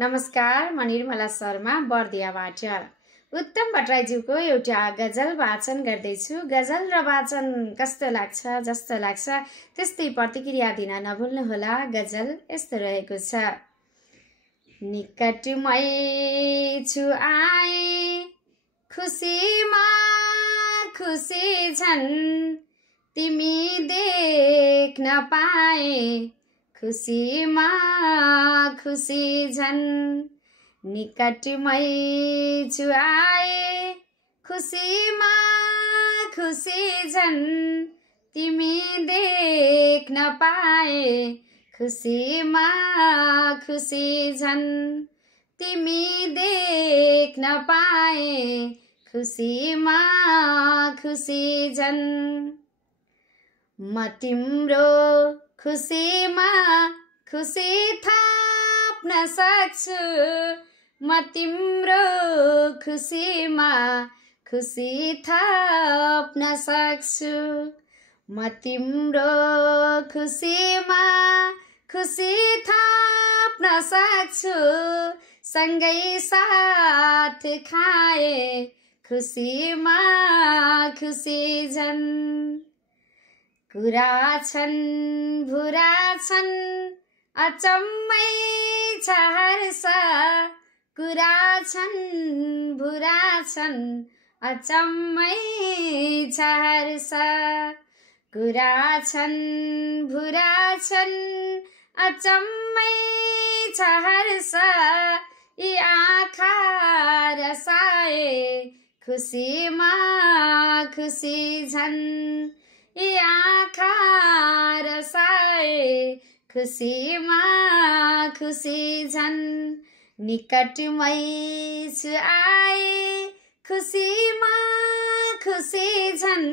नमस्कार, म निर्मला शर्मा बर्दियाबाट उत्तम भट्टराईज्यूको एउटा गजल वाचन गर्दैछु। गजल र वाचन कस्तो लाग्छ जस्तो लाग्छ त्यस्तै प्रतिक्रिया दिन नभुल्नुहोला। गजल यस्तो रहेको छ। निकटमै छु आए खुसीमा खुसी झन् तिमी देख्न पाए खुसीमा खुसी झन् निकटमै छु आए खुसीमा खुसी झन् तिमी देख्न पाए खुसीमा खुसी झन् तिमी देख्न पाए खुसीमा खुसी झन् म तिम्रो खुसीमा खुसी थप्न सक्छु म तिम्रो खुसीमा खुसी थप्न सक्छु म तिम्रो खुसीमा खुसी थप्न सक्छु सँगै साथ खाए खुसीमा खुसी झन् कुरा छन् भुरा छन् अचम्मै छ हर्ष कुरा छन् भुरा छन् अचम्मै छ हर्ष कुरा छन् भुरा छन् अचम्मै छ हर्ष यी आँखा रसाए खुसीमा खुसी झन् यी आँखा रसाए खुसीमा खुसी झन् निकटमै छु आए खुसीमा खुसी झन्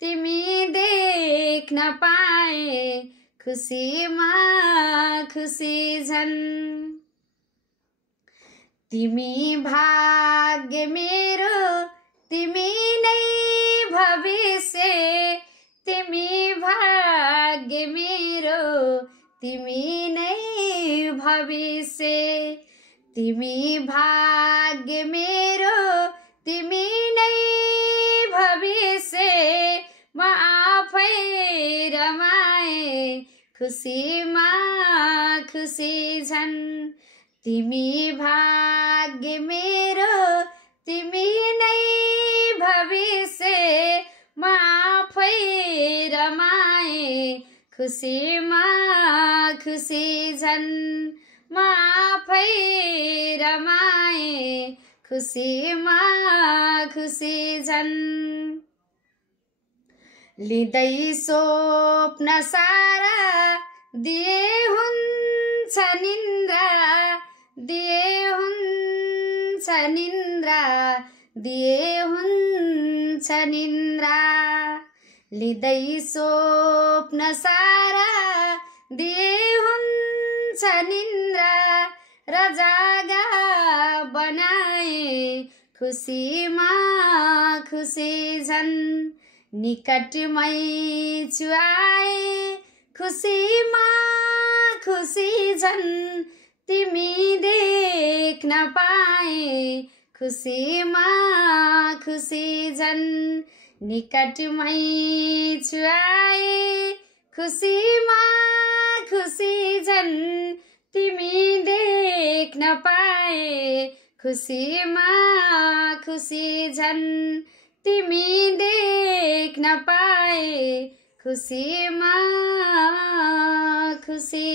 तिमी देख्न पाए खुसीमा खुसी झन् तिमी भाग्य मेरो तिमी नै भविष्य तिमी भाग्य मेरो तिमी नै भविष्य तिमी भाग्य मेरो तिमी नै भविष्य म आफै रमाए खुसीमा खुसी झन् तिमी भाग्य मेरो तिमी नै भविष्य म आफै रमाए खुसीमा खुसी झन् म आफै रमाए खुसीमा खुसी झन् लिँदै स्वप्न सारा दिए हुन्छ निन्द्रा दिए हुन्छ निन्द्रा दिए हुन्छ निन्द्रा लिँदै स्वप्न सारा दिए हुन्छ निन्द्रा र जागा बनाए खुसीमा खुसी झन् निकटमै छु आए खुसीमा खुसी झन् तिमी देख्न पाए खुसीमा खुसी झन् निकटमै छु आए खुसीमा खुसी झन् तिमी देख्न पाए खुसीमा खुसी झन् तिमी देख्न पाए खुसीमा खुसी